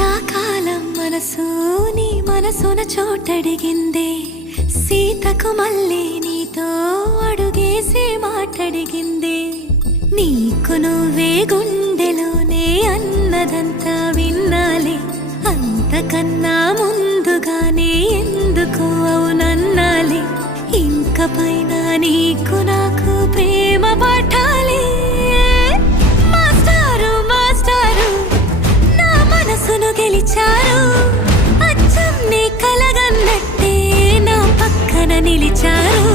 శీతాకాలం మనసు నీ మనసున చోటడిగిందే సీతకు మళ్ళీ నీతో అడుగేసి మాటడిగిందే నీకు నువ్వే గుండెలోనే అన్నదంతా విన్నాలే అంతకన్నా ముందుగానే ఎందుకు అవునన్నాలే ఇంక పైన నీకు నాకు ప్రేమ పాఠాలే మాస్టారు మాస్టారు నా మనసును గెలిచారు అచ్చం నీ కలగన్నట్టే నా పక్కన నిలిచారు